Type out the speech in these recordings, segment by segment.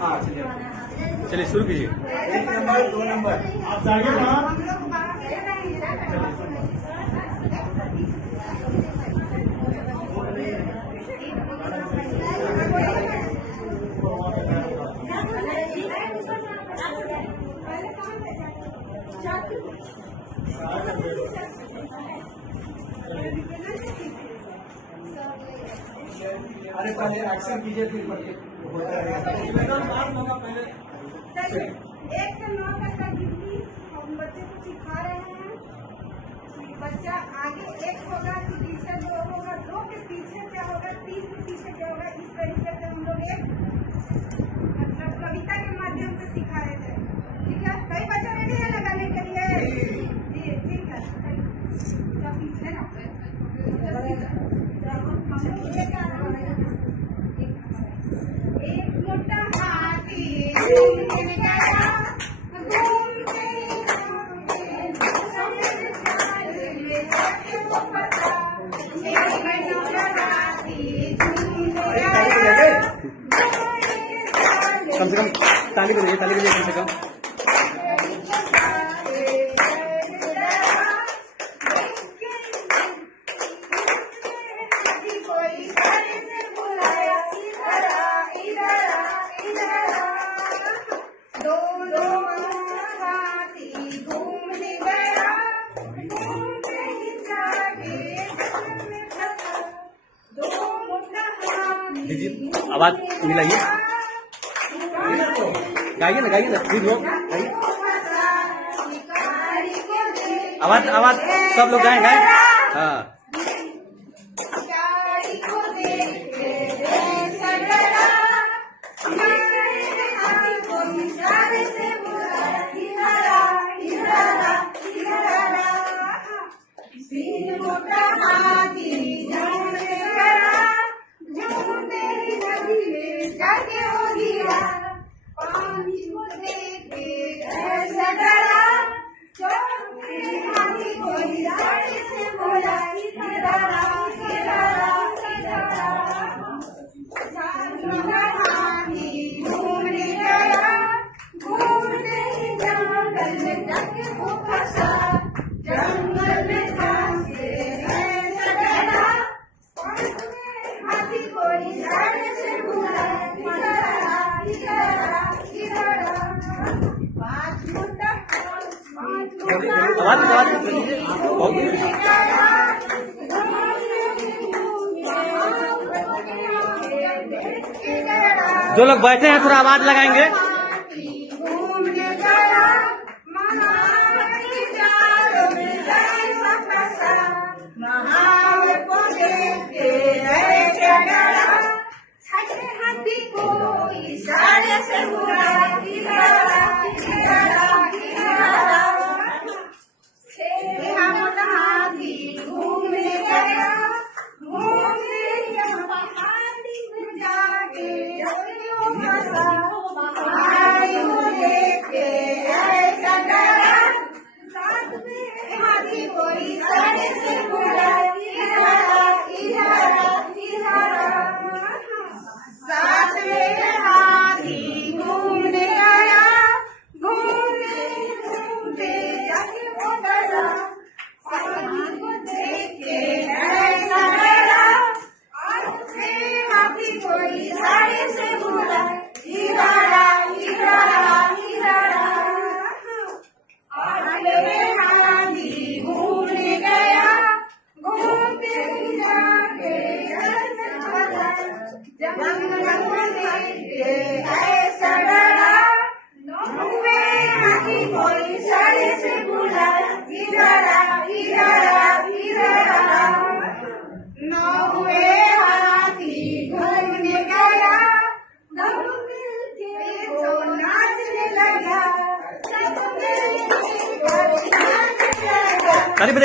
हाँ चलिए चलिए शुरू कीजिए। 1 नंबर 2 नंबर आप जाइए वहाँ। अरे पहले एक्शन कीजिए फिर होता है। चलिए 1 से 9 तक का गिनती हम बच्चे को सिखा रहे हैं। बच्चा आगे 1 होगा तो पीछे 2 होगा, 2 के पीछे क्या होगा, 3 के पीछे क्या होगा। इस तरीके से हम लोग एक मतलब कविता के माध्यम से सिखा रहे थे। ठीक है, कई बच्चे रेडी है लगाने के लिए? जी ठीक है। पीछे ना एक मोटा हाथी घूमने गया, घूमते कम से कम ताली बजाइए, ताली बजाइए कम से कम। दीजिए आवाज मिलाइए, गाइए ना खुद लोग गाइए। आवाज सब लोग गाएं। हाँ जो लोग बैठे हैं थोड़ा आवाज लगाएंगे।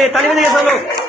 ताली बजाइए सब लोग।